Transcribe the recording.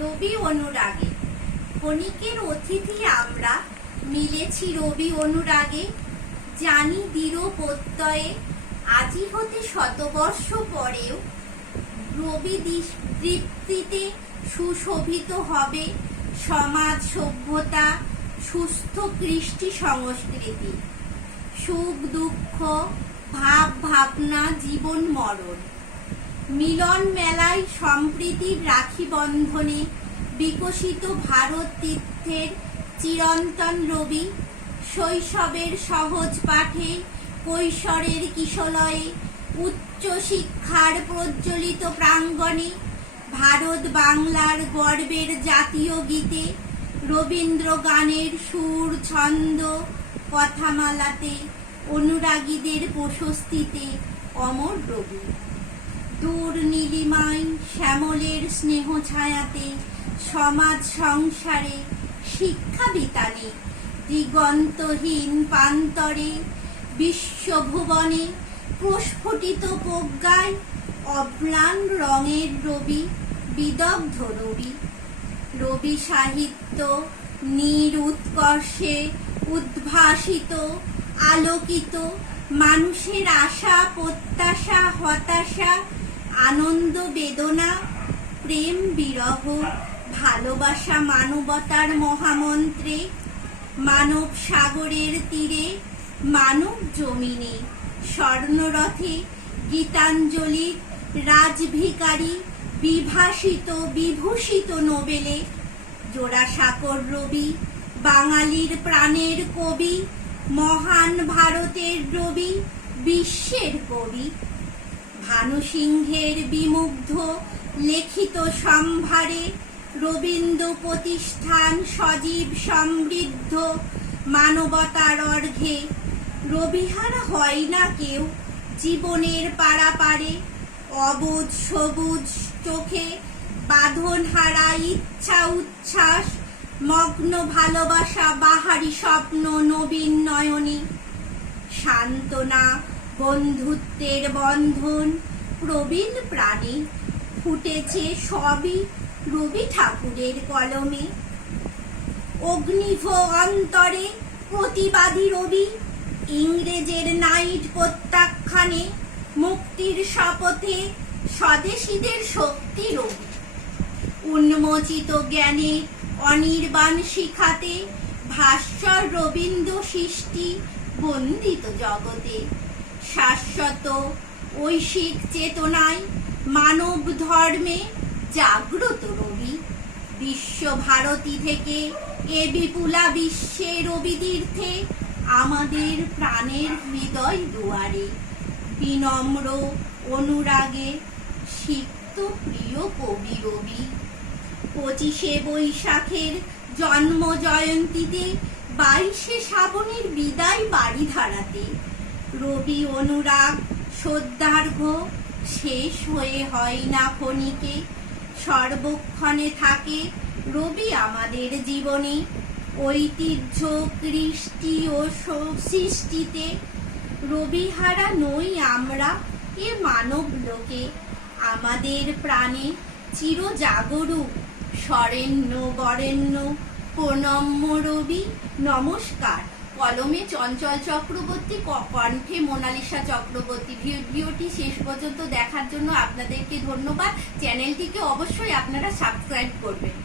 রবি অনুরাগে ক্ষণিকের অতিথি আমরা মিলেছি রবি অনুরাগে, জানি দৃঢ় প্রত্যয়ে আজি হতে শতবর্ষ পরেও রবি দীপ্তিতে সুশোভিত হবে সমাজ সভ্যতা, সুস্থ কৃষ্টি সংস্কৃতি, সুখ দুঃখ ভাব ভাবনা জীবন মরণ মিলন মেলায় সম্প্রীতির রাখি বন্ধনে বিকশিত ভারত তীর্থের চিরন্তন রবি, শৈশবের সহজ পাঠে কৈশোরের কিশলয়ে উচ্চ শিক্ষার প্রজ্বলিত প্রাঙ্গণে ভারত বাংলার গর্বের জাতীয় গীতে রবীন্দ্র গানের সুর ছন্দ কথামালাতে অনুরাগীদের প্রশস্তিতে অমর রবি। দূর নীলিমায় শ্যামলের স্নেহ ছায়াতে সমাজ সংসারে শিক্ষা বিতানে দিগন্তহীন প্রান্তরে বিশ্বভুবনে প্রস্ফুটিত প্রজ্ঞায় অম্লান রঙের রবি, বিদগ্ধ রবি। রবি সাহিত্য নীর উৎকর্ষে উদ্ভাসিত আলোকিত মানুষের আশা প্রত্যাশা হতাশা আনন্দ বেদনা প্রেম বিরহ ভালোবাসা মানবতার মহামন্ত্রে মানব সাগরের তীরে মানব জমিনে স্বর্ণরথে গীতাঞ্জলি রাজভিকারী বিভাসিত বিভূষিত নোবেলে জোড়াসাঁকোর রবি, বাঙালির প্রাণের কবি, মহান ভারতের রবি, বিশ্বের কবি। ভানু সিংহের বিমুগ্ধ লিখিত সম্ভারে রবীন্দ্র প্রতিষ্ঠান সজীব সমৃদ্ধ মানবতার অর্ঘে রবিহারা হয় না কেউ জীবনের পারাপারে, অবুঝ সবুজ চোখে বাঁধন হারা ইচ্ছা উচ্ছ্বাস মগ্ন ভালোবাসা বাহারি স্বপ্ন নবীন নয়নে সান্ত্বনা বন্ধুত্বের বন্ধন প্রবীণ প্রাণে ফুটেছে সবই রবি ঠাকুরের কলমে। অগ্নিভ অন্তরে প্রতিবাদী রবি, ইংরেজের নাইট প্রত্যাখ্যানে মুক্তির শপথে স্বদেশীদের শক্তি রবি। উন্মোচিত জ্ঞানে অনির্বাণ শিখাতে ভাস্বর রবীন্দ্র সৃষ্টি বন্দিত জগতে শাশ্বত ঐশিক চেতনায় মানব ধর্মে জাগ্রত রবি। বিশ্বভারতী থেকে এ বিপুলা বিশ্বে রবি তীর্থে আমাদের প্রাণের হৃদয় দুয়ারে বিনম্র অনুরাগে সিক্ত প্রিয় কবি রবি। 25শে বৈশাখের জন্ম জয়ন্তীতে 22শে শ্রাবণের বিদায় বাড়ি ধারাতে রবি অনুরাগ শ্রদ্ধার্ঘ শেষ হয়ে হয় না ক্ষণিকে, সর্বক্ষণে থাকে রবি আমাদের জীবনে। ঐতিহ্য কৃষ্টি ও সৃষ্টিতে রবিহারা নই আমরা এ মানব লোকে, আমাদের প্রাণে চির জাগরুক স্বরেণ্য বরেণ্য প্রণম্য রবি। নমস্কার। কলমে চঞ্চল চক্রবর্তী, কণ্ঠে মোনালিসা চক্রবর্তী। ভিডিওটি শেষ পর্যন্ত দেখার জন্য আপনাদেরকে ধন্যবাদ। চ্যানেলটিকে অবশ্যই আপনারা সাবস্ক্রাইব করবেন।